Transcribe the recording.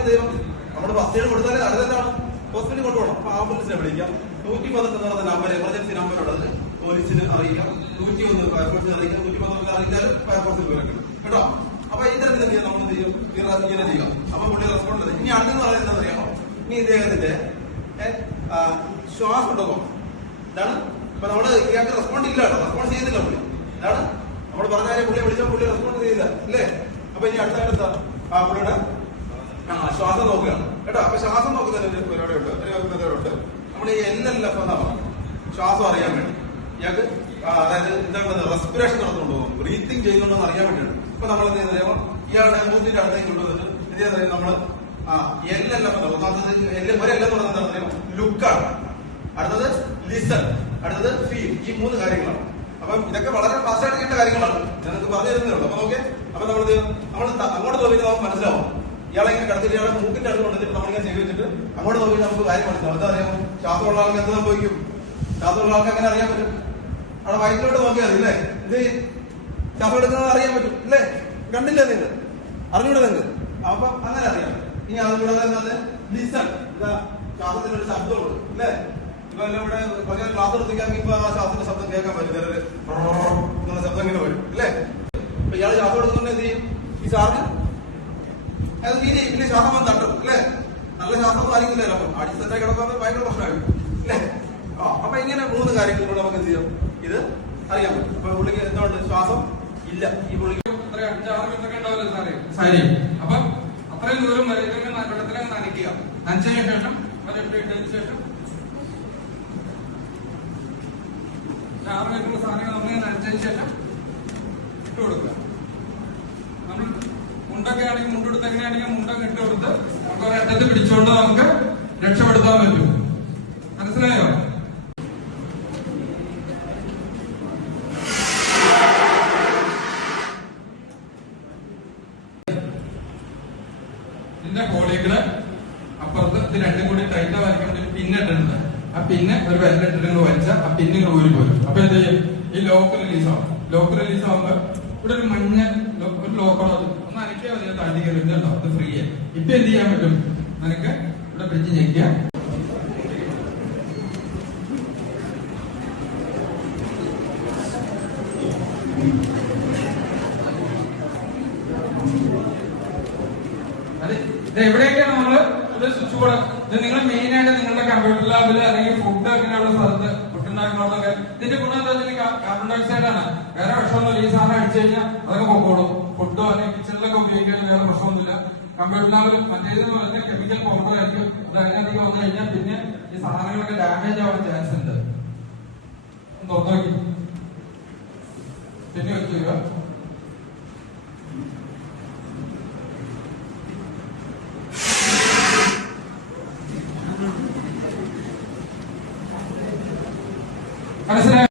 എന്ത് ചെയ്യണം നമ്മൾ ഫസ്റ്റ് എയ്ഡ് കൊടുത്താലേ അടുത്തെന്താണ് ഹോസ്പിറ്റലിൽ കൊണ്ടുപോകണം. അപ്പൊ ആംബുലൻസിനെ വിളിക്കാം. നൂറ്റി പന്ത്രണ്ട് എന്ന് പറയുന്ന നമ്പർ എമർജൻസി നമ്പർ ഉള്ളത് പോലീസിന് അറിയിക്കാം. നൂറ്റി ഒന്ന് ഫയർഫോഴ്സിന് അറിയിക്കാം. നൂറ്റി പന്ത്രണ്ട് അറിയിച്ചാലും ഫയർഫോഴ്സിൽ വിളിക്കണം കേട്ടോ? അപ്പൊ ഇത്തരം ചെയ്യാം? നമ്മൾ ചെയ്യും? ഇങ്ങനെ ചെയ്യാം? അപ്പൊ പുള്ളി റെസ്പോണ്ട് ചെയ്യും ഇനി അടുത്തെന്ന് പറയുന്നത് എന്താ അറിയാമോ? ഇനി ഇദ്ദേഹത്തിന്റെ ശ്വാസം എടുക്കും ഇതാണ്. ഇപ്പൊ നമ്മൾ ഇയാൾക്ക് റെസ്പോണ്ട് ഇല്ല കേട്ടോ. റെസ്പോണ്ട് ചെയ്യുന്നില്ല പുള്ളി. എന്താണ് നമ്മൾ പറഞ്ഞാൽ കാര്യം പുള്ളിയെ വിളിച്ചാൽ പുള്ളി റെസ്പോണ്ട് ചെയ്യില്ല അല്ലേ അപ്പൊ ഇനി അടുത്തായിട്ട് എന്താ? ആ പുള്ളിയുടെ ആ ശ്വാസം നോക്കുക. കേട്ടോ? അപ്പൊ ശ്വാസം നോക്കുന്നതിന് ഒരു പരിപാടിയുണ്ട്. ഒരു മെത്തേഡുണ്ട് നമ്മൾ ഈ എല്ലെല്ലാം എന്നാ പറയുന്നത് ശ്വാസം അറിയാൻ വേണ്ടി. ഞങ്ങൾക്ക് അതായത് എന്താണ് റെസ്പിറേഷൻ നടത്തുന്നുണ്ടോ ബ്രീത്തിങ് ചെയ്യുന്നുണ്ടോ എന്ന് അറിയാൻ വേണ്ടിയാണ്. ഇപ്പൊ നമ്മൾ എന്ത് ചെയ്യുന്നത് ഇയാളുടെ മൂന്നിന്റെ അടുത്തേക്ക് കൊണ്ടുവന്നിട്ട് എന്ത് ചെയ്യുന്നത് നമ്മൾ? ആ ഒന്നാമത്തത് എല്ലാം ഒരെല്ലാം പറഞ്ഞത് എന്താ പറയുക? ലുക്കാണ് അടുത്തത് ലിസൺ. അടുത്തത് ഫീൽ. ഈ മൂന്ന് കാര്യങ്ങളാണ്. അപ്പം ഇതൊക്കെ വളരെ ഫാസ്റ്റായിട്ട് ചെയ്യേണ്ട കാര്യങ്ങളാണ്. നിങ്ങൾക്ക് പറഞ്ഞു തരുന്നേ ഉള്ളൂ. അപ്പൊ ഓക്കെ അപ്പൊ നമ്മൾ നമ്മൾ അങ്ങോട്ട് തോന്നിയിട്ട് നമുക്ക് മനസ്സിലാവും. ഇയാളെ ഇങ്ങനെ കിടത്തിട്ട് ഇയാളെ മൂക്കിന്റെ അടുത്ത് കൊണ്ടിട്ട് നമ്മളിങ്ങനെ ചെയ്തു വെച്ചിട്ട് അങ്ങോട്ട് നോക്കി നമുക്ക് കാര്യം മനസ്സിലാവും. എന്താ അറിയാമോ? ശാസ്ത്രമുള്ള ആൾക്ക് എന്ത് സംഭവിക്കും? ശാസ്ത്രമുള്ള ആൾക്ക് അങ്ങനെ അറിയാൻ പറ്റും? അവിടെ വയറ്റിലോട്ട് നോക്കിയാൽ ഇല്ലേ? ഇത് ശ്വാസം എടുക്കുന്നത് അറിയാൻ പറ്റും അല്ലേ കണ്ടില്ലേ നിങ്ങൾ? അറിഞ്ഞൂടെ നിങ്ങൾ? അപ്പൊ അങ്ങനെ അറിയാം. ഇനി അതുകൂടാതെ തന്നെ ലിസൺ ഇതാ ഒരു ശബ്ദമുണ്ട് അല്ലേ ഇപ്പൊ എല്ലാം ഇവിടെ പകരം ക്ലാസ് എടുത്തിക്കാമെങ്കിൽ ഇപ്പൊ ആ ശ്വാസത്തിന്റെ ശബ്ദം കേൾക്കാൻ പറ്റും. ശബ്ദം ഇങ്ങനെ വരും അല്ലേ ഇപ്പൊ ഇയാൾ ശാസ്ത്രം എടുക്കുന്നുണ്ട് എന്ത് ചെയ്യും? ഈ സാറിന് അത് ചെയ്യും പിന്നെ ശ്വാസം വന്ന് തട്ടും അല്ലേ? നല്ല ശ്വാസം ആയിരിക്കില്ല ആയിരിക്കില്ലല്ലോ അപ്പം അടിസ്ഥാന കിടക്കാൻ ഭയങ്കര പ്രശ്നമായിട്ട് അല്ലേ? ആ അപ്പൊ ഇങ്ങനെ മൂന്ന് കാര്യങ്ങളിലൂടെ നമുക്ക് ചെയ്യാം? ഇത് അറിയാൻ പറ്റും. അപ്പൊ പുള്ളിക്ക് എന്തുകൊണ്ട് ശ്വാസം ഇല്ല? ഈ പുള്ളിക്ക് സാരി അപ്പൊ അത്രയും ദൂരം വരയ്ക്കുന്ന വെള്ളത്തിലങ്ങ് നനയ്ക്കുക. നനച്ചതിന് ശേഷം വരട്ട് ഇട്ടതിന് ശേഷം. ആറ് വെക്കുന്ന സാധനങ്ങൾ നമുക്ക് ഒരറ്റത്ത് പിടിച്ചുകൊണ്ട് നമുക്ക് രക്ഷപ്പെടുത്താൻ പറ്റും. മനസ്സിലായോ? പിന്നെ കോളികൾ അപ്പുറത്ത് ഇത് രണ്ടും കൂടി ടൈറ്റ് വലിക്കുന്ന വേണ്ടി ഒരു പിന്ന് ഇട്ടിട്ടുണ്ട്. ആ പിന്നെ ഒരു വിരലിട്ടിട്ട് നിങ്ങൾ വലിച്ച ആ പിന്നെ ഊരി പോരും. അപ്പൊ എന്ത് ചെയ്യും? ഈ ലോക്ക് റിലീസ് ആവും. ലോക്ക് റിലീസ് ആവുമ്പോ ഇവിടെ ഒരു മഞ്ഞ ഒരു ലോക്കറോ അനക്കിയാൽ മതി താഴ്ത്തി കയറി ഇതുണ്ടോ അത് ഫ്രീ ഇപ്പൊ എന്ത് ചെയ്യാൻ പറ്റും? നിനക്ക് ഇവിടെ പിടിച്ച് ഇത് എവിടെയൊക്കെയാണ് നമ്മൾ ഇത് സ്വിച്ച് ബോർഡ് ഇത് നിങ്ങൾ മെയിൻ ആയിട്ട് നിങ്ങളുടെ കമ്പ്യൂട്ടർ ലാബിൽ അല്ലെങ്കിൽ ഫുഡ് അങ്ങനെയുള്ള സ്ഥലത്ത് ഫുഡ് ഉണ്ടാക്കുന്നതൊക്കെ ഇതിന്റെ ഗുണം എന്താ വെച്ചാൽ കാർബൺ ഡയോക്സൈഡ് ആണ്. വേറെ വിഷമൊന്നുമില്ല ഈ സാധനം അടിച്ചു കഴിഞ്ഞാൽ അതൊക്കെ പൊക്കോളും. ഫുഡോ അല്ലെങ്കിൽ ഉപയോഗിക്കാൻ വേറെ പ്രശ്നമൊന്നുമില്ല. കമ്പ്യൂട്ടറിൽ മറ്റേത് മറ്റേതെന്ന് പറഞ്ഞാൽ കെമിക്കൽ പൗഡർ ആയിരിക്കും. അത് അതിനകത്തേക്ക് വന്നു കഴിഞ്ഞാൽ പിന്നെ ഈ സാധനങ്ങളൊക്കെ ഡാമേജ് ആവാൻ ചാൻസ് ഉണ്ട്. പിന്നെ വെക്കുക മനസ്സിലായോ?